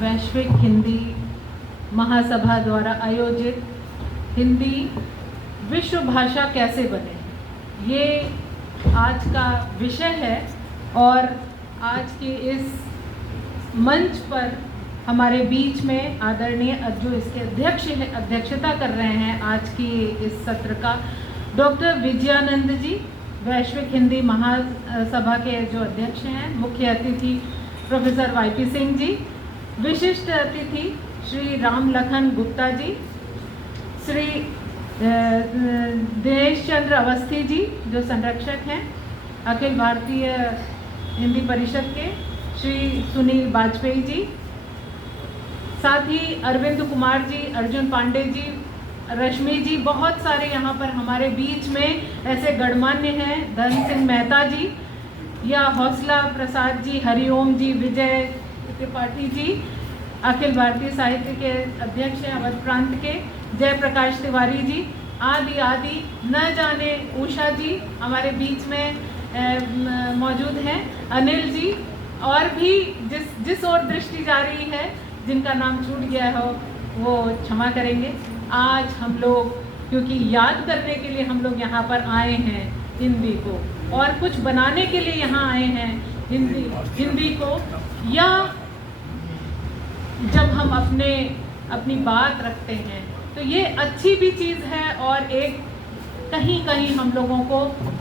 वैश्विक हिंदी महासभा द्वारा आयोजित हिंदी विश्व भाषा कैसे बने, ये आज का विषय है। और आज के इस मंच पर हमारे बीच में आदरणीय जो इसके अध्यक्षता कर रहे हैं आज की इस सत्र का डॉक्टर विजयानंद जी, वैश्विक हिंदी महासभा के जो अध्यक्ष हैं। मुख्य अतिथि प्रोफेसर वाईपी सिंह जी, विशिष्ट अतिथि श्री राम लखन गुप्ता जी, श्री दिनेश चंद्र अवस्थी जी जो संरक्षक हैं, अखिल भारतीय हिंदी परिषद के श्री सुनील वाजपेयी जी, साथ ही अरविंद कुमार जी, अर्जुन पांडे जी, रश्मि जी, बहुत सारे यहाँ पर हमारे बीच में ऐसे गणमान्य हैं। धन सिंह मेहता जी या हौसला प्रसाद जी, हरिओम जी, विजय त्रिपाठी जी, अखिल भारतीय साहित्य के अध्यक्ष हैं अवध प्रांत के, जयप्रकाश तिवारी जी, आदि आदि, न जाने उषा जी हमारे बीच में मौजूद हैं, अनिल जी, और भी जिस ओर दृष्टि जा रही है, जिनका नाम छूट गया हो वो क्षमा करेंगे। आज हम लोग क्योंकि याद करने के लिए हम लोग यहाँ पर आए हैं हिंदी को, और कुछ बनाने के लिए यहाँ आए हैं हिंदी को, या जब हम अपनी बात रखते हैं तो ये अच्छी भी चीज़ है, और एक कहीं कहीं हम लोगों को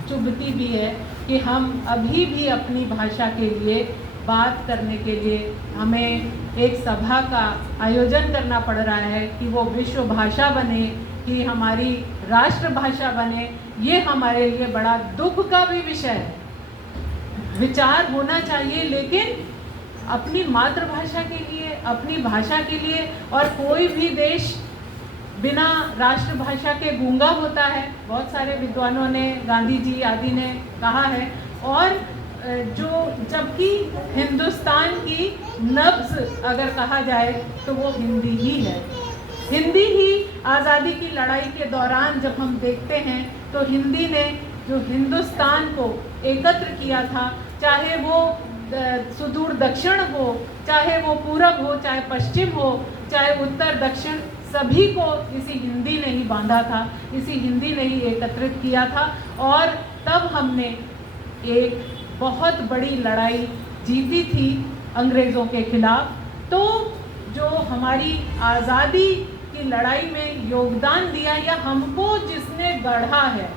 चुभती भी है कि हम अभी भी अपनी भाषा के लिए बात करने के लिए हमें एक सभा का आयोजन करना पड़ रहा है कि वो विश्व भाषा बने, कि हमारी राष्ट्रभाषा बने। ये हमारे लिए बड़ा दुख का भी विषय है। विचार होना चाहिए, लेकिन अपनी मातृभाषा के लिए, अपनी भाषा के लिए। और कोई भी देश बिना राष्ट्रभाषा के गूंगा होता है, बहुत सारे विद्वानों ने, गांधी जी आदि ने कहा है। और जो जबकि हिंदुस्तान की नब्ज अगर कहा जाए तो वो हिंदी ही है। हिंदी ही आज़ादी की लड़ाई के दौरान जब हम देखते हैं तो हिंदी ने जो हिंदुस्तान को एकत्र किया था, चाहे वो सुदूर दक्षिण हो, चाहे वो पूरब हो, चाहे पश्चिम हो, चाहे उत्तर दक्षिण, सभी को इसी हिंदी ने ही बांधा था, इसी हिंदी ने ही एकत्रित किया था। और तब हमने एक बहुत बड़ी लड़ाई जीती थी अंग्रेज़ों के खिलाफ। तो जो हमारी आज़ादी की लड़ाई में योगदान दिया या हमको जिसने गढ़ा है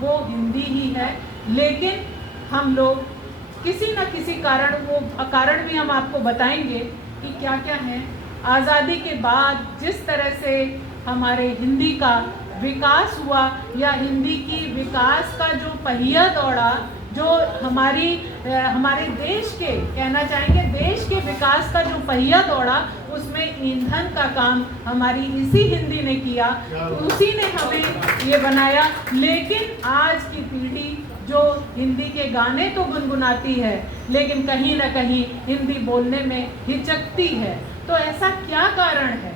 वो हिंदी ही है। लेकिन हम लोग किसी न किसी कारण, वो कारण भी हम आपको बताएंगे कि क्या क्या है। आज़ादी के बाद जिस तरह से हमारे हिंदी का विकास हुआ, या हिंदी की विकास का जो पहिया दौड़ा, जो हमारे देश के, कहना चाहेंगे देश के विकास का जो पहिया दौड़ा, उसमें ईंधन का काम हमारी इसी हिंदी ने किया, उसी ने हमें ये बनाया। लेकिन आज की पीढ़ी जो हिंदी के गाने तो गुनगुनाती है, लेकिन कहीं ना कहीं हिंदी बोलने में हिचकती है। तो ऐसा क्या कारण है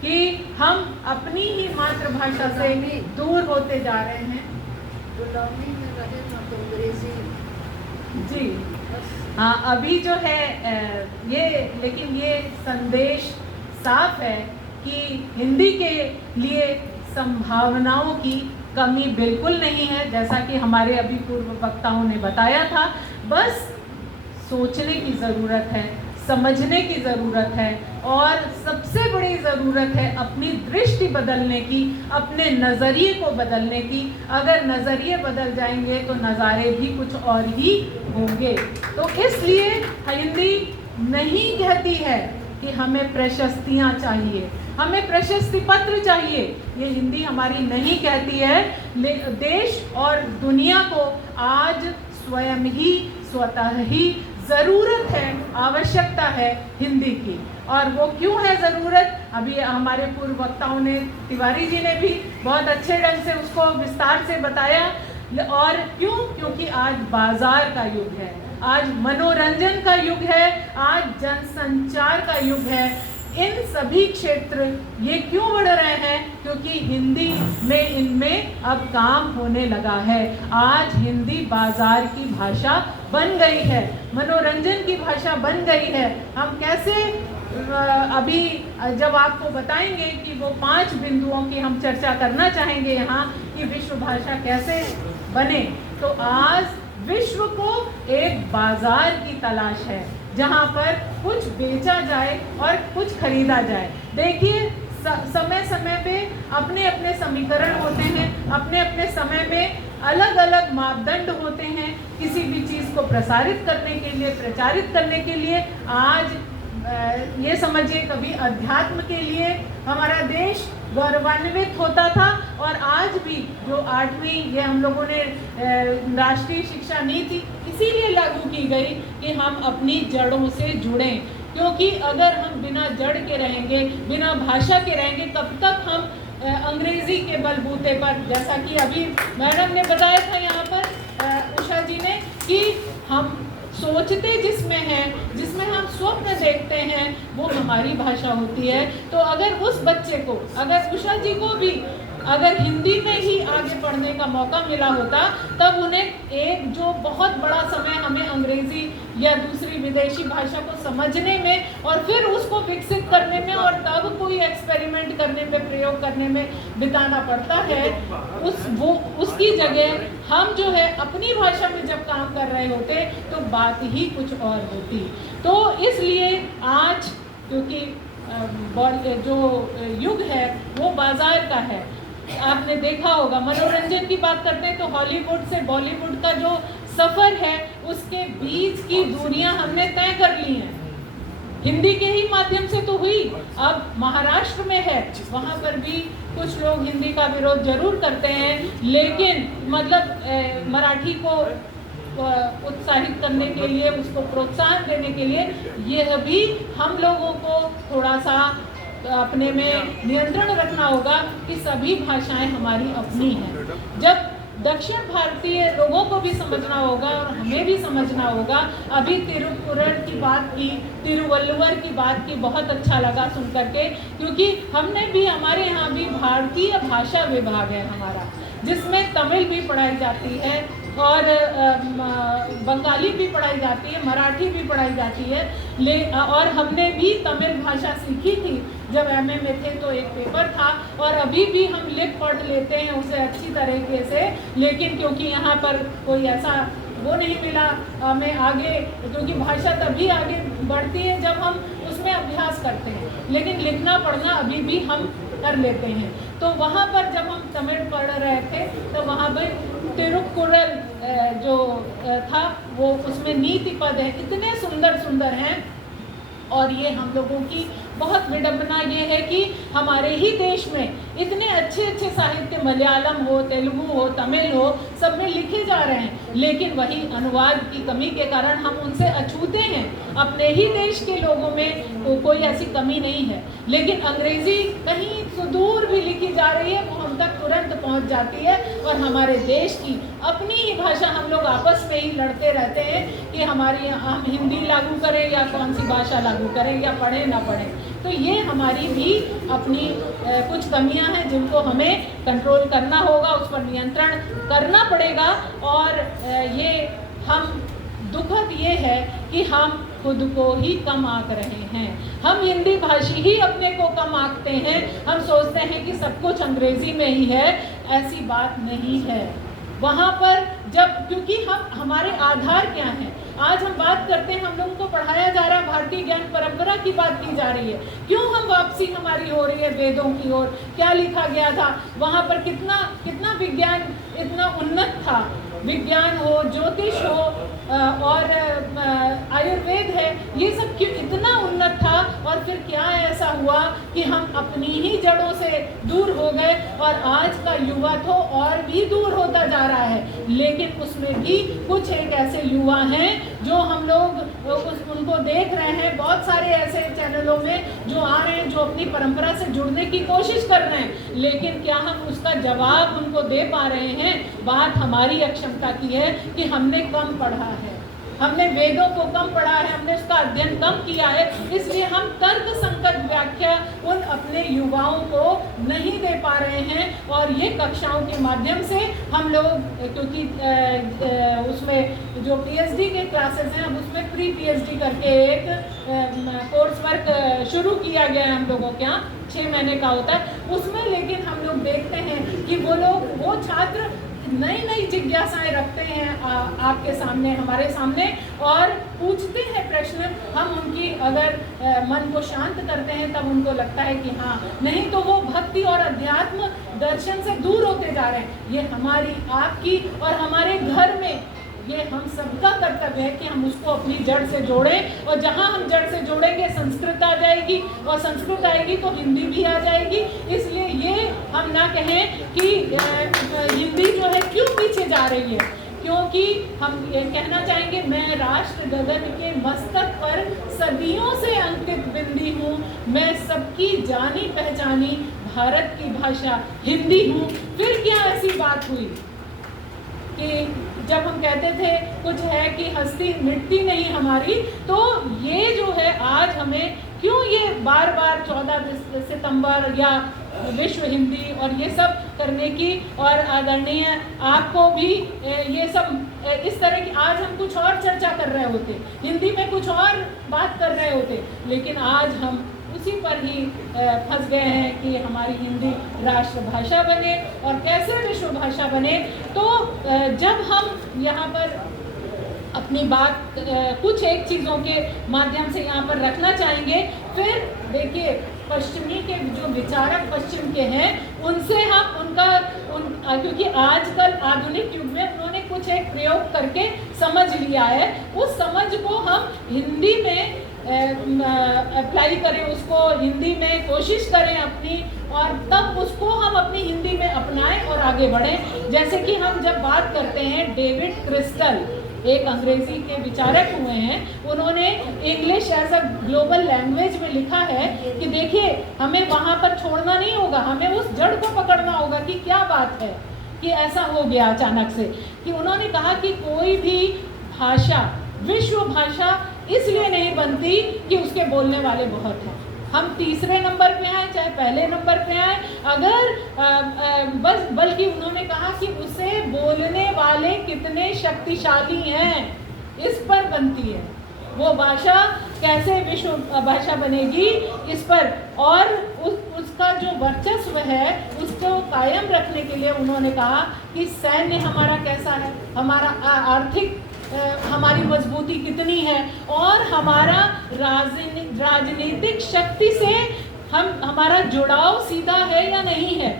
कि हम अपनी ही मातृभाषा से दूर होते जा रहे हैं? जी हाँ, अभी जो है लेकिन ये संदेश साफ है कि हिंदी के लिए संभावनाओं की कमी बिल्कुल नहीं है, जैसा कि हमारे अभी पूर्व वक्ताओं ने बताया था। बस सोचने की ज़रूरत है, समझने की ज़रूरत है, और सबसे बड़ी ज़रूरत है अपनी दृष्टि बदलने की, अपने नज़रिए को बदलने की। अगर नज़रिए बदल जाएंगे तो नज़ारे भी कुछ और ही होंगे। तो इसलिए हिंदी नहीं कहती है कि हमें प्रशस्तियाँ चाहिए, हमें प्रशस्ति पत्र चाहिए, ये हिंदी हमारी नहीं कहती है। देश और दुनिया को आज स्वयं ही, स्वतः ही ज़रूरत है, आवश्यकता है हिंदी की। और वो क्यों है ज़रूरत, अभी हमारे पूर्व वक्ताओं ने, तिवारी जी ने भी बहुत अच्छे ढंग से उसको विस्तार से बताया। और क्यों? क्योंकि आज बाजार का युग है, आज मनोरंजन का युग है, आज जनसंचार का युग है। इन सभी क्षेत्र ये क्यों बढ़ रहे हैं? क्योंकि हिंदी में इनमें अब काम होने लगा है। आज हिंदी बाजार की भाषा बन गई है, मनोरंजन की भाषा बन गई है। हम कैसे अभी जब आपको बताएंगे कि वो 5 बिंदुओं की हम चर्चा करना चाहेंगे यहाँ कि विश्व भाषा कैसे बने, तो आज विश्व को एक बाजार की तलाश है जहाँ पर कुछ बेचा जाए और कुछ खरीदा जाए। देखिए, समय समय पे अपने अपने समीकरण होते हैं, अपने अपने समय में अलग अलग मापदंड होते हैं किसी भी चीज़ को प्रसारित करने के लिए, प्रचारित करने के लिए। आज ये समझिए, कभी अध्यात्म के लिए हमारा देश गौरवान्वित होता था, और आज भी जो 8वीं ये हम लोगों ने राष्ट्रीय शिक्षा नीति इसीलिए लागू की गई कि हम अपनी जड़ों से जुड़ें, क्योंकि अगर हम बिना जड़ के रहेंगे, बिना भाषा के रहेंगे, कब तक हम अंग्रेजी के बलबूते पर, जैसा कि अभी मैडम ने बताया था यहाँ पर उषा जी ने, कि हम सोचते जिसमें हैं, जिसमें हम स्वप्न देखते हैं, वो हमारी भाषा होती है। तो अगर उस बच्चे को, अगर उषा जी को भी अगर हिंदी में ही आगे पढ़ने का मौका मिला होता, तब उन्हें एक जो बहुत बड़ा समय हमें अंग्रेजी या दूसरी विदेशी भाषा को समझने में और फिर उसको विकसित करने में और तब कोई एक्सपेरिमेंट करने में, प्रयोग करने में बिताना पड़ता है, उसकी जगह हम जो है अपनी भाषा में जब काम कर रहे होते तो बात ही कुछ और होती। तो इसलिए आज क्योंकि जो युग है वो बाजार का है, आपने देखा होगा, मनोरंजन की बात करते हैं तो हॉलीवुड से बॉलीवुड का जो सफ़र है उसके बीच की दूरियां हमने तय कर ली हैं। हिंदी के ही माध्यम से तो हुई, अब महाराष्ट्र में है, वहाँ पर भी कुछ लोग हिंदी का विरोध जरूर करते हैं, लेकिन मतलब मराठी को उत्साहित करने के लिए, उसको प्रोत्साहन देने के लिए, यह भी हम लोगों को थोड़ा सा अपने में नियंत्रण रखना होगा कि सभी भाषाएं हमारी अपनी हैं। जब दक्षिण भारतीय लोगों को भी समझना होगा और हमें भी समझना होगा। अभी तिरुकुरल की बात की, तिरुवल्लुवर की बात की, बहुत अच्छा लगा सुन करके, क्योंकि हमने भी, हमारे यहाँ भी भारतीय भाषा विभाग है हमारा, जिसमें तमिल भी पढ़ाई जाती है और बंगाली भी पढ़ाई जाती है, मराठी भी पढ़ाई जाती है। और हमने भी तमिल भाषा सीखी थी जब एमए में थे, तो एक पेपर था, और अभी भी हम लिख पढ़ लेते हैं उसे अच्छी तरीके से, लेकिन क्योंकि यहाँ पर कोई ऐसा वो नहीं मिला हमें आगे, क्योंकि भाषा तभी आगे बढ़ती है जब हम उसमें अभ्यास करते हैं, लेकिन लिखना पढ़ना अभी भी हम कर लेते हैं। तो वहाँ पर जब हम तमिल पढ़ रहे थे तो वहाँ पर तिरुकुरल जो था वो, उसमें नीति पद है, इतने सुंदर सुंदर हैं। और ये हम लोगों की बहुत विडंबना ये है कि हमारे ही देश में इतने अच्छे अच्छे साहित्य, मलयालम हो, तेलुगु हो, तमिल हो, सब में लिखे जा रहे हैं, लेकिन वही अनुवाद की कमी के कारण हम उनसे अछूते हैं। अपने ही देश के लोगों में कोई ऐसी कमी नहीं है, लेकिन अंग्रेजी कहीं सुदूर भी लिखी जा रही है, वो हम तक तुरंत पहुंच जाती है। और हमारे देश की अपनी ही भाषा हम लोग आपस में ही लड़ते रहते हैं कि हमारी, हम हिंदी लागू करें या कौन सी भाषा लागू करें, या पढ़ें ना पढ़ें। तो ये हमारी भी अपनी कुछ कमियां हैं जिनको हमें कंट्रोल करना होगा, उस पर नियंत्रण करना पड़ेगा। और ये हम, दुखद ये है कि हम खुद को ही कम आंक रहे हैं। हम हिंदी भाषी ही अपने को कम आंकते हैं, हम सोचते हैं कि सब कुछ अंग्रेजी में ही है, ऐसी बात नहीं है। वहाँ पर जब, क्योंकि हमारे आधार क्या हैं, आज हम बात करते हैं, हम लोगों को पढ़ाया जा रहा है, भारतीय ज्ञान परंपरा की बात की जा रही है, क्यों हम वापसी हमारी हो रही है वेदों की ओर। क्या लिखा गया था वहाँ पर, कितना कितना विज्ञान इतना उन्नत था, विज्ञान हो, ज्योतिष हो और आयुर्वेद है, ये सब क्यों इतना उन्नत था। और फिर क्या ऐसा हुआ कि हम अपनी ही जड़ों से दूर हो गए, और आज का युवा तो और भी दूर होता जा रहा है। लेकिन उसमें भी कुछ एक ऐसे युवा हैं जो हम लोग उनको देख रहे हैं, बहुत सारे ऐसे चैनलों में जो आ रहे हैं, जो अपनी परंपरा से जुड़ने की कोशिश कर रहे हैं, लेकिन क्या हम उसका जवाब उनको दे पा रहे हैं। बात हमारी अक्षमता की है कि हमने कम पढ़ा है, हमने वेदों को कम पढ़ा है, हमने उसका अध्ययन कम किया है, इसलिए हम तर्क संगत व्याख्या उन अपने युवाओं को नहीं दे पा रहे हैं। और ये कक्षाओं के माध्यम से हम लोग, क्योंकि उसमें जो पीएचडी के क्लासेस हैं, उसमें प्री पीएचडी करके एक कोर्स वर्क शुरू किया गया है हम लोगों के यहाँ, 6 महीने का होता है उसमें। लेकिन हम लोग देखते हैं कि वो छात्र नई नई जिज्ञासाएं रखते हैं आपके सामने, हमारे सामने, और पूछते हैं प्रश्न। हम उनकी अगर मन को शांत करते हैं तब उनको लगता है कि हाँ, नहीं तो वो भक्ति और अध्यात्म दर्शन से दूर होते जा रहे हैं। ये हमारी, आपकी और हमारे घर में ये हम सबका कर्तव्य है कि हम उसको अपनी जड़ से जोड़ें। और जहाँ हम जड़ से जोड़ेंगे संस्कृत आ जाएगी, और संस्कृत आएगी तो हिंदी भी आ जाएगी। इसलिए ये हम ना कहें कि हिंदी जो है क्यों पीछे जा रही है, क्योंकि हम ये कहना चाहेंगे, मैं राष्ट्र गगन के मस्तक पर सदियों से अंकित बिंदी हूँ, मैं सबकी जानी पहचानी भारत की भाषा हिंदी हूँ। फिर क्या ऐसी बात हुई कि जब हम कहते थे कुछ है कि हस्ती मिटती नहीं हमारी, तो ये जो है आज हमें क्यों ये बार बार 14 सितंबर या विश्व हिंदी और ये सब करने की, और आदरणीय आपको भी ये सब इस तरह की, आज हम कुछ और चर्चा कर रहे होते, हिंदी में कुछ और बात कर रहे होते, लेकिन आज हम उसी पर ही फंस गए हैं कि हमारी हिंदी राष्ट्रभाषा बने और कैसे विश्व भाषा बने। तो जब हम यहाँ पर अपनी बात कुछ एक चीज़ों के माध्यम से यहाँ पर रखना चाहेंगे, फिर देखिए पश्चिमी के जो विचारक पश्चिम के हैं उनसे हम क्योंकि आजकल आधुनिक युग में उन्होंने कुछ एक प्रयोग करके समझ लिया है, उस समझ को हम हिंदी में अप्लाई करें, उसको हिंदी में कोशिश करें अपनी, और तब उसको हम अपनी हिंदी में अपनाएं और आगे बढ़ें। जैसे कि हम जब बात करते हैं, डेविड क्रिस्टल एक अंग्रेजी के विचारक हुए हैं, उन्होंने English as a global language में लिखा है कि देखिए हमें वहाँ पर छोड़ना नहीं होगा, हमें उस जड़ को पकड़ना होगा कि क्या बात है कि ऐसा हो गया अचानक से। कि उन्होंने कहा कि कोई भी भाषा विश्व भाषा इसलिए नहीं बनती कि उसके बोलने वाले बहुत हैं। हम तीसरे नंबर पे आए चाहे पहले नंबर पे आए, अगर बल्कि उन्होंने कहा कि उसे बोलने वाले कितने शक्तिशाली हैं, इस पर बनती है वो भाषा। कैसे विश्व भाषा बनेगी इस पर, और उसका जो वर्चस्व है उसको कायम रखने के लिए उन्होंने कहा कि सैन्य हमारा कैसा है, हमारा आर्थिक हमारी मजबूती कितनी है, और हमारा राजनीतिक शक्ति से हमारा जुड़ाव सीधा है या नहीं है।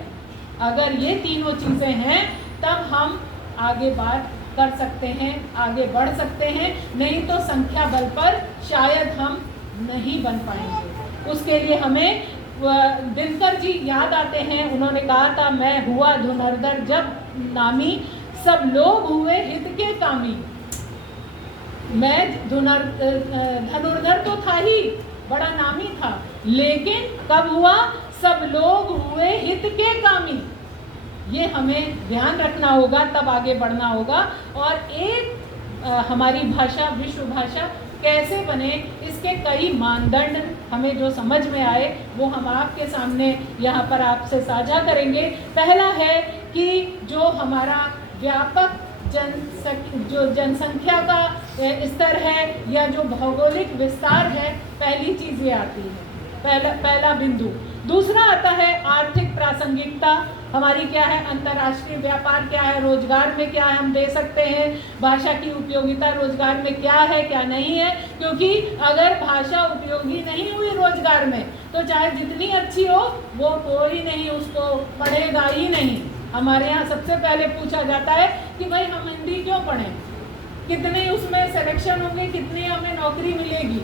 अगर ये तीनों चीज़ें हैं तब हम आगे बात कर सकते हैं, आगे बढ़ सकते हैं, नहीं तो संख्या बल पर शायद हम नहीं बन पाएंगे। उसके लिए हमें दिनकर जी याद आते हैं, उन्होंने कहा था, मैं हुआ धनुर्धर जब नामी, सब लोग हुए हित के कामी। मैं धनुर्धर तो था ही, बड़ा नामी था, लेकिन कब हुआ, सब लोग हुए हित के कामी। ये हमें ध्यान रखना होगा, तब आगे बढ़ना होगा। और एक हमारी भाषा विश्व भाषा कैसे बने, इसके कई मानदंड हमें जो समझ में आए वो हम आपके सामने यहाँ पर आपसे साझा करेंगे। पहला है कि जो हमारा व्यापक जो जनसंख्या का स्तर है या जो भौगोलिक विस्तार है, पहली चीज़ ये आती है, पहला बिंदु। दूसरा आता है आर्थिक प्रासंगिकता, हमारी क्या है, अंतर्राष्ट्रीय व्यापार क्या है, रोजगार में क्या है हम दे सकते हैं, भाषा की उपयोगिता रोजगार में क्या है क्या नहीं है। क्योंकि अगर भाषा उपयोगी नहीं हुई रोजगार में तो चाहे जितनी अच्छी हो वो कोई नहीं उसको पढ़ेगा ही नहीं। हमारे यहाँ सबसे पहले पूछा जाता है कि भाई हम हिंदी क्यों पढ़ें, कितने उसमें सिलेक्शन होंगे, कितनी हमें नौकरी मिलेगी,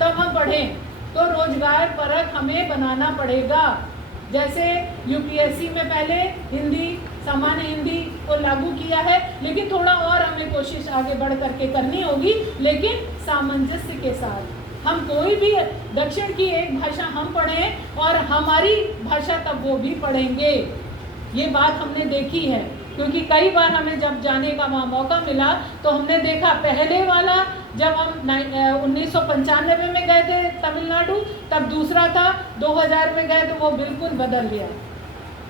तब हम पढ़ें। तो रोजगार परक हमें बनाना पड़ेगा। जैसे यूपीएससी में पहले हिंदी, सामान्य हिंदी को लागू किया है, लेकिन थोड़ा और हमें कोशिश आगे बढ़ करके करनी होगी, लेकिन सामंजस्य के साथ। हम कोई भी दक्षिण की एक भाषा हम पढ़ें और हमारी भाषा तब वो भी पढ़ेंगे। ये बात हमने देखी है क्योंकि कई बार हमें जब जाने का वहाँ मौका मिला तो हमने देखा पहले वाला जब हम 1995 में गए थे तमिलनाडु, तब दूसरा था, 2000 में गए तो वो बिल्कुल बदल गया।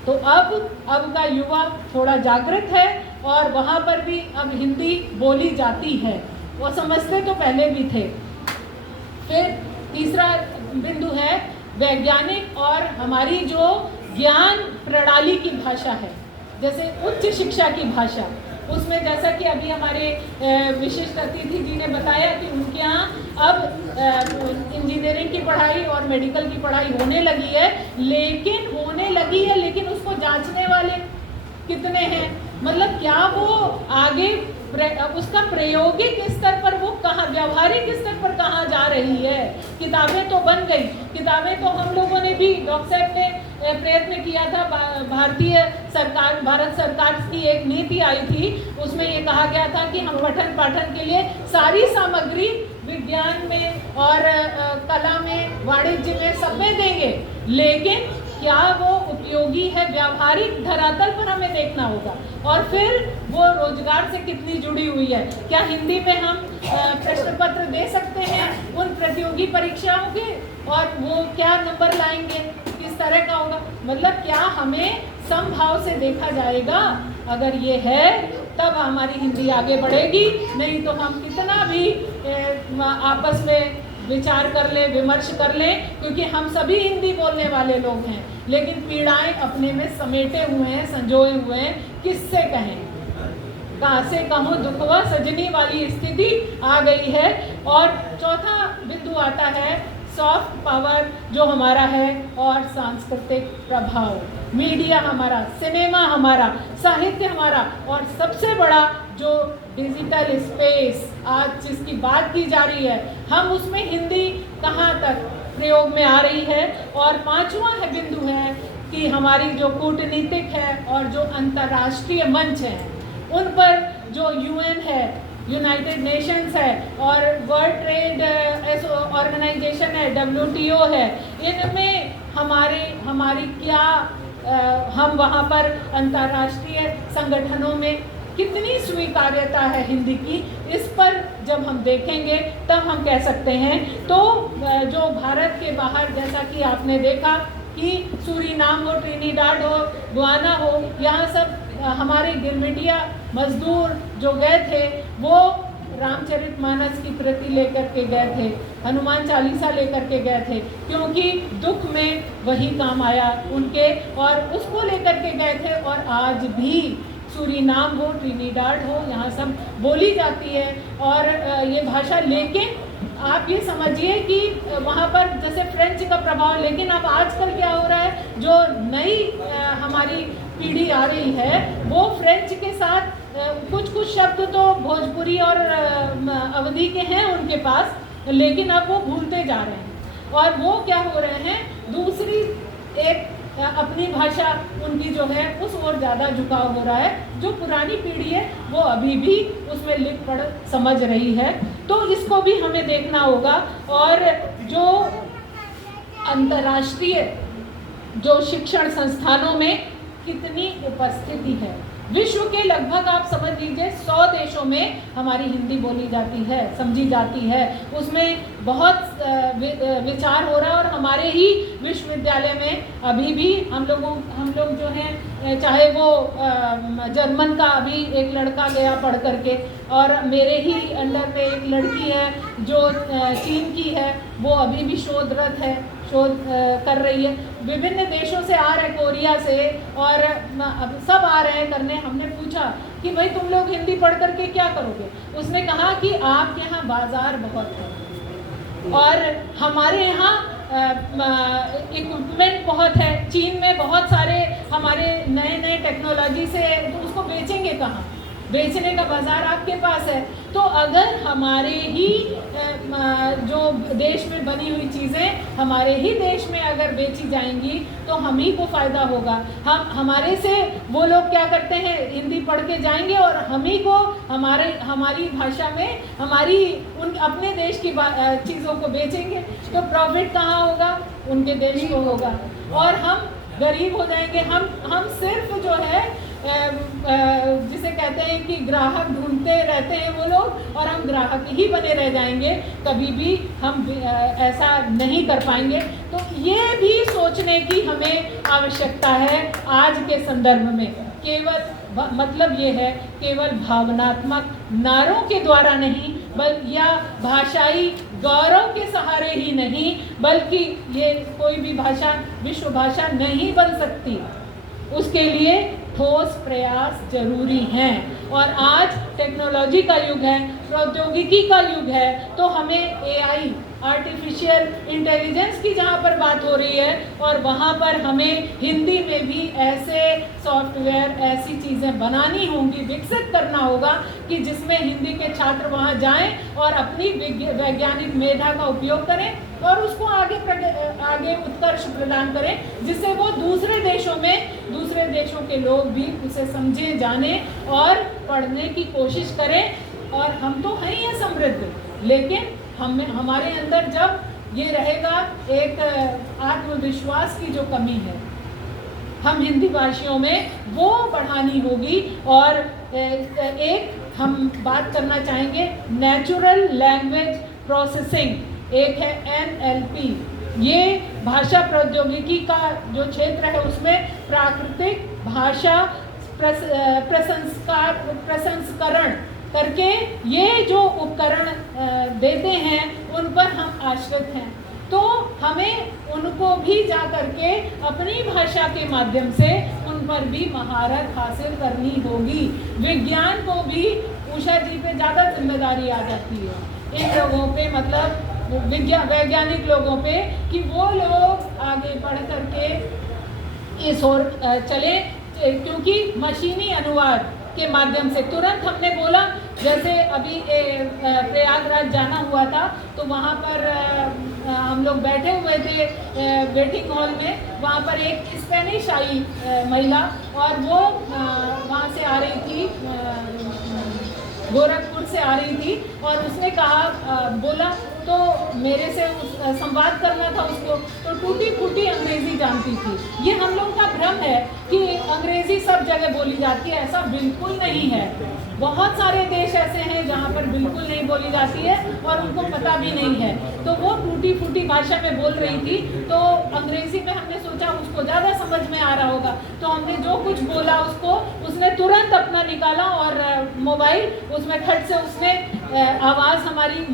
तो अब का युवा थोड़ा जागृत है और वहाँ पर भी अब हिंदी बोली जाती है, वो समझते तो पहले भी थे। फिर तीसरा बिंदु है वैज्ञानिक और हमारी जो ज्ञान प्रणाली की भाषा है, जैसे उच्च शिक्षा की भाषा, उसमें जैसा कि अभी हमारे विशिष्ट अतिथि जी ने बताया कि उनके यहाँ अब इंजीनियरिंग की पढ़ाई और मेडिकल की पढ़ाई होने लगी है, लेकिन उसको जांचने वाले कितने हैं, मतलब क्या वो आगे उसका प्रायोगिक स्तर पर वो कहाँ, व्यावहारिक स्तर पर कहाँ जा रही है। किताबें तो बन गई, किताबें तो हम लोगों ने भी, डॉक्टर साहब ने प्रयत्न किया था, भारत सरकार की एक नीति आई थी, उसमें ये कहा गया था कि हम पठन पाठन के लिए सारी सामग्री विज्ञान में और कला में, वाणिज्य में, सब में देंगे, लेकिन क्या वो उपयोगी है, व्यावहारिक धरातल पर हमें देखना होगा। और फिर वो रोजगार से कितनी जुड़ी हुई है, क्या हिंदी में हम प्रश्न पत्र दे सकते हैं उन प्रतियोगी परीक्षाओं के, और वो क्या नंबर लाएंगे, किस तरह का होगा, मतलब क्या हमें समभाव से देखा जाएगा। अगर ये है तब हमारी हिंदी आगे बढ़ेगी, नहीं तो हम कितना भी आपस में विचार कर लें, विमर्श कर लें, क्योंकि हम सभी हिंदी बोलने वाले लोग हैं, लेकिन पीड़ाएं अपने में समेटे हुए हैं, संजोए हुए हैं, किससे कहें, कहाँ से कहूँ, दुखवा सजनी वाली स्थिति आ गई है। और चौथा बिंदु आता है सॉफ्ट पावर जो हमारा है, और सांस्कृतिक प्रभाव, मीडिया हमारा, सिनेमा हमारा, साहित्य हमारा, और सबसे बड़ा जो डिजिटल स्पेस आज जिसकी बात की जा रही है, हम उसमें हिंदी कहाँ तक प्रयोग में आ रही है। और पांचवा है बिंदु है कि हमारी जो कूटनीतिक है और जो अंतर्राष्ट्रीय मंच है, उन पर जो यूएन है, यूनाइटेड नेशंस है, और वर्ल्ड ट्रेड ऑर्गेनाइजेशन है, WTO है, इनमें हमारी क्या हम वहाँ पर अंतर्राष्ट्रीय संगठनों में कितनी स्वीकार्यता है हिंदी की, इस पर जब हम देखेंगे तब हम कह सकते हैं। तो जो भारत के बाहर, जैसा कि आपने देखा कि सूरीनाम हो, ट्रिनिडाड हो, गुआना हो, यहाँ सब हमारे गिरमिटिया मजदूर जो गए थे वो रामचरितमानस की प्रति लेकर के गए थे, हनुमान चालीसा लेकर के गए थे, क्योंकि दुख में वही काम आया उनके, और उसको लेकर के गए थे। और आज भी सूरीनाम हो, ट्रिनिडाड हो, यहाँ सब बोली जाती है और ये भाषा, लेकिन आप ये समझिए कि वहाँ पर जैसे फ्रेंच का प्रभाव, लेकिन अब आजकल क्या हो रहा है, जो नई हमारी पीढ़ी आ रही है वो फ्रेंच के साथ कुछ शब्द तो भोजपुरी और अवधी के हैं उनके पास, लेकिन अब वो भूलते जा रहे हैं, और वो क्या हो रहे हैं, दूसरी एक अपनी भाषा उनकी जो है उस ओर ज़्यादा झुकाव हो रहा है। जो पुरानी पीढ़ी है वो अभी भी उसमें लिख पढ़ समझ रही है, तो इसको भी हमें देखना होगा। और जो अंतर्राष्ट्रीय जो शिक्षण संस्थानों में कितनी उपस्थिति है, विश्व के लगभग आप समझ लीजिए 100 देशों में हमारी हिंदी बोली जाती है, समझी जाती है, उसमें बहुत विचार हो रहा है। और हमारे ही विश्वविद्यालय में अभी भी हम लोग जो हैं, चाहे वो जर्मन का अभी एक लड़का गया पढ़ करके, और मेरे ही अंडर में एक लड़की है जो चीन की है, वो अभी भी शोधरत है, शोध कर रही है, विभिन्न देशों से आ रहे, कोरिया से, और अब सब आ रहे हैं करने। हमने पूछा कि भाई तुम लोग हिंदी पढ़ करके क्या करोगे, उसने कहा कि आपके यहाँ बाजार बहुत है और हमारे यहाँ इक्विपमेंट बहुत है, चीन में बहुत सारे हमारे नए टेक्नोलॉजी से, तो उसको बेचेंगे कहाँ, बेचने का बाजार आपके पास है। तो अगर हमारे ही जो देश में बनी हुई चीज़ें हमारे ही देश में अगर बेची जाएंगी तो हम ही को फ़ायदा होगा। हमारे से वो लोग क्या करते हैं, हिंदी पढ़ के जाएंगे और हम ही को हमारी भाषा में उन अपने देश की चीज़ों को बेचेंगे, तो प्रॉफिट कहाँ होगा, उनके देश को होगा, और हम गरीब हो जाएंगे। हम सिर्फ जो है जिसे कहते हैं कि ग्राहक ढूंढते रहते हैं वो लोग, और हम ग्राहक ही बने रह जाएंगे, कभी भी हम ऐसा नहीं कर पाएंगे। तो ये भी सोचने की हमें आवश्यकता है आज के संदर्भ में। केवल मतलब ये है, केवल भावनात्मक नारों के द्वारा नहीं, या भाषाई गौरव के सहारे ही नहीं, बल्कि ये कोई भी भाषा विश्व भाषा नहीं बन सकती, उसके लिए ठोस प्रयास जरूरी हैं। और आज टेक्नोलॉजी का युग है, प्रौद्योगिकी का युग है, तो हमें एआई, आर्टिफिशियल इंटेलिजेंस की जहाँ पर बात हो रही है, और वहाँ पर हमें हिंदी में भी ऐसे सॉफ्टवेयर, ऐसी चीज़ें बनानी होंगी, विकसित करना होगा कि जिसमें हिंदी के छात्र वहाँ जाएं और अपनी वैज्ञानिक मेधा का उपयोग करें और उसको आगे उत्कर्ष प्रदान करें, जिससे वो दूसरे देशों के लोग भी उसे समझे, जाने और पढ़ने की कोशिश करें। और हम तो हैं ही समृद्ध, लेकिन हमारे अंदर जब ये रहेगा एक आत्मविश्वास की जो कमी है, हम हिंदी भाषियों में वो बढ़ानी होगी। और एक हम बात करना चाहेंगे नेचुरल लैंग्वेज प्रोसेसिंग, एक है NLP। ये भाषा प्रौद्योगिकी का जो क्षेत्र है उसमें प्राकृतिक भाषा प्रसंस्करण करके ये जो उपकरण देते हैं उन पर हम आश्रित हैं। तो हमें उनको भी जा करके अपनी भाषा के माध्यम से उन पर भी महारत हासिल करनी होगी। विज्ञान को भी उषा जी पे ज़्यादा जिम्मेदारी आ जाती है, इन लोगों पे, मतलब वैज्ञानिक लोगों पे, कि वो लोग आगे बढ़ करके इस ओर चले, क्योंकि मशीनी अनुवाद के माध्यम से तुरंत हमने बोला, जैसे अभी प्रयागराज जाना हुआ था तो वहाँ पर हम लोग बैठे हुए थे वेटिंग हॉल में, वहाँ पर एक स्पेनिश आई महिला, और वो वहाँ से आ रही थी, गोरखपुर से आ रही थी, और उसने कहा, बोला तो मेरे से संवाद करना था उसको, तो टूटी फूटी अंग्रेजी जानती थी। ये हम लोग का भ्रम है कि अंग्रेजी सब जगह बोली जाती है, ऐसा बिल्कुल नहीं है। बहुत सारे देश ऐसे हैं जहाँ पर बिल्कुल नहीं बोली जाती है और उनको पता भी नहीं है। तो वो टूटी फूटी भाषा में बोल रही थी, तो अंग्रेजी में हमने सोचा उसको ज़्यादा समझ में आ रहा होगा, तो हमने जो कुछ बोला उसने तुरंत अपना निकाला और मोबाइल, उसमें खट से उसने आवाज़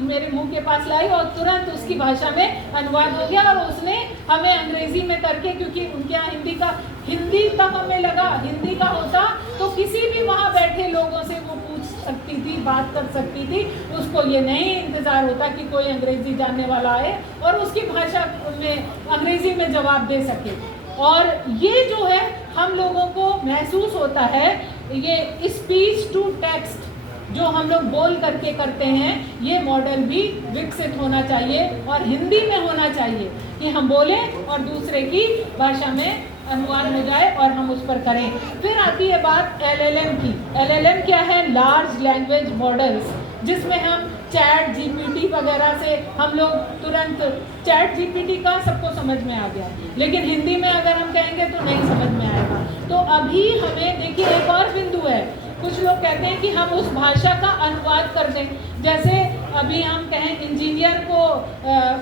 मेरे मुंह के पास लाई और तुरंत उसकी भाषा में अनुवाद हो गया। और उसने हमें अंग्रेजी में करके, क्योंकि उनके यहाँ हिंदी का हमें लगा, हिंदी का होता तो किसी भी वहाँ बैठे लोगों से वो पूछ सकती थी, बात कर सकती थी, उसको ये नहीं इंतज़ार होता कि कोई अंग्रेजी जानने वाला आए और उसकी भाषा में अंग्रेजी में जवाब दे सके। और ये जो है हम लोगों को महसूस होता है, ये स्पीच टू टेक्स्ट जो हम लोग बोल करके करते हैं, ये मॉडल भी विकसित होना चाहिए और हिंदी में होना चाहिए कि हम बोलें और दूसरे की भाषा में अनुवाद हो जाए और हम उस पर करें। फिर आती है बात LLM की। LLM क्या है? लार्ज लैंग्वेज मॉडल्स, जिसमें हम चैट GPT वगैरह से हम लोग तुरंत, चैट GPT का सबको समझ में आ गया, लेकिन हिंदी में अगर हम कहेंगे तो नहीं समझ में आएगा। तो अभी हमें देखिए एक और बिंदु है, कुछ लोग कहते हैं कि हम उस भाषा का अनुवाद कर दें। जैसे अभी हम कहें इंजीनियर को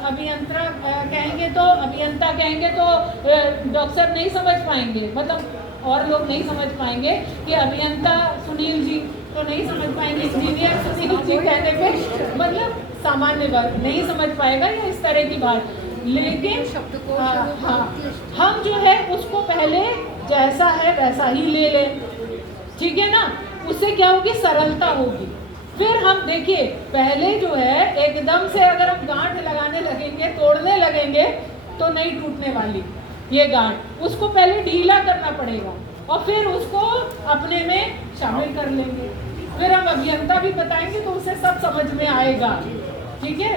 अभियंता कहेंगे तो डॉक्टर नहीं समझ पाएंगे, मतलब और लोग नहीं समझ पाएंगे कि अभियंता सुनील जी तो नहीं समझ पाएंगे, इंजीनियर सुनील जी कहने पे मतलब सामान्य वर्ग नहीं समझ पाएगा या इस तरह की बात। लेकिन शब्द को हम जो है उसको पहले जैसा है वैसा ही ले लें, ठीक है ना? उससे क्या होगी? सरलता होगी। फिर हम देखिए पहले जो है एकदम से अगर हम गांठ लगाने लगेंगे, तोड़ने लगेंगे तो नहीं टूटने वाली ये गांठ, उसको पहले ढीला करना पड़ेगा और फिर उसको अपने में शामिल कर लेंगे। फिर हम अभियंता भी बताएंगे तो उसे सब समझ में आएगा, ठीक है?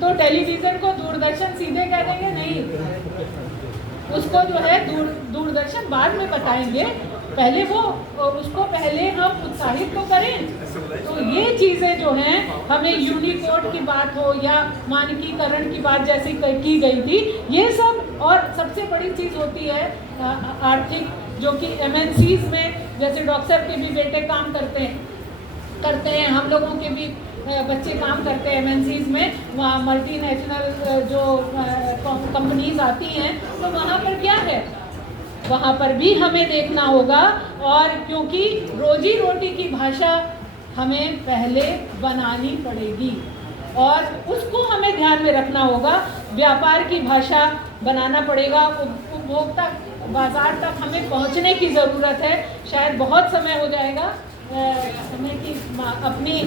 तो टेलीविज़न को दूरदर्शन सीधे कह देंगे नहीं, उसको जो है दूरदर्शन बाद में बताएंगे, पहले वो उसको पहले हम उत्साहित तो करें। तो ये चीज़ें जो हैं, हमें यूनिकोड की बात हो या मानकीकरण की बात जैसी की गई थी, ये सब, और सबसे बड़ी चीज़ होती है आर्थिक जो कि MNCs में, जैसे डॉक्टर साहब के भी बेटे काम करते हैं, हम लोगों के भी बच्चे काम करते हैं MNCs में, वहाँ मल्टीनेशनल जो कंपनीज आती हैं, तो वहाँ पर क्या है, वहाँ पर भी हमें देखना होगा। और क्योंकि रोजी रोटी की भाषा हमें पहले बनानी पड़ेगी और उसको हमें ध्यान में रखना होगा। व्यापार की भाषा बनाना पड़ेगा, उपभोक्ता बाजार तक हमें पहुंचने की ज़रूरत है। शायद बहुत समय हो जाएगा, समय की अपनी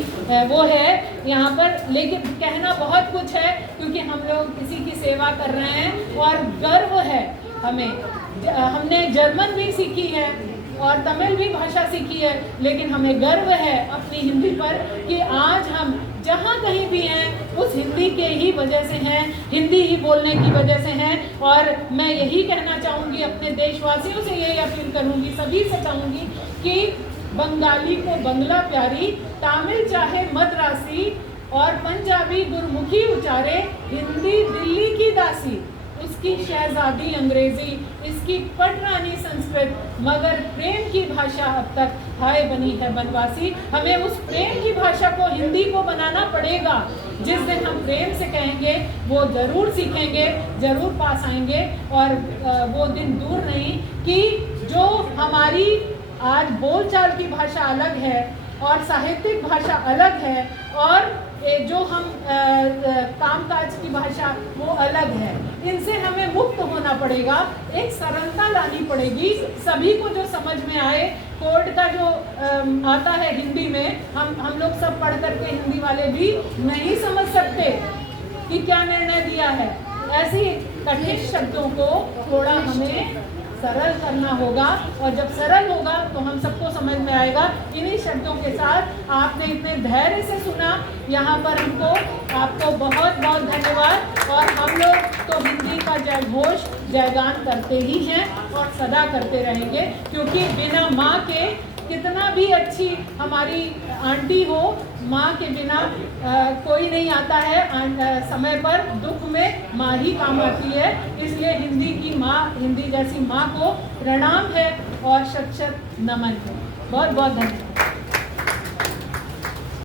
वो है यहाँ पर, लेकिन कहना बहुत कुछ है क्योंकि हम लोग किसी की सेवा कर रहे हैं और गर्व है हमें। हमने जर्मन भी सीखी है और तमिल भी भाषा सीखी है, लेकिन हमें गर्व है अपनी हिंदी पर कि आज हम जहाँ कहीं भी हैं उस हिंदी के ही वजह से हैं, हिंदी ही बोलने की वजह से हैं। और मैं यही कहना चाहूँगी, अपने देशवासियों से यही अपील करूँगी, सभी से चाहूँगी कि बंगाली को बंगला प्यारी, तमिल चाहे मद्रासी और पंजाबी गुरमुखी उचारे, हिंदी दिल्ली की दासी, उसकी शहजादी अंग्रेजी, इसकी पटरानी संस्कृत, मगर प्रेम की भाषा अब तक हाय बनी है बनवासी। हमें उस प्रेम की भाषा को, हिंदी को बनाना पड़ेगा। जिस दिन हम प्रेम से कहेंगे वो ज़रूर सीखेंगे, ज़रूर पास आएंगे। और वो दिन दूर नहीं कि जो हमारी आज बोलचाल की भाषा अलग है और साहित्यिक भाषा अलग है और जो हम कामकाज की भाषा वो अलग है, इनसे हमें मुक्त होना पड़ेगा। एक सरलता लानी पड़ेगी, सभी को जो समझ में आए। कोर्ट का जो आता है हिंदी में, हम लोग सब पढ़ करके हिंदी वाले भी नहीं समझ सकते कि क्या निर्णय दिया है। ऐसी कठिन शब्दों को थोड़ा हमें सरल करना होगा और जब सरल होगा तो हम सबको समझ में आएगा। इन्हीं शब्दों के साथ आपने इतने धैर्य से सुना, यहाँ पर आपको बहुत बहुत धन्यवाद। और हम लोग तो हिंदी का जय घोष जयगान करते ही हैं और सदा करते रहेंगे, क्योंकि बिना माँ के कितना भी अच्छी हमारी आंटी हो, माँ के बिना कोई नहीं आता है। समय पर दुख में माँ ही काम आती है। इसलिए हिंदी की माँ, हिंदी जैसी माँ को प्रणाम है और शत शत नमन है। बहुत बहुत धन्यवाद।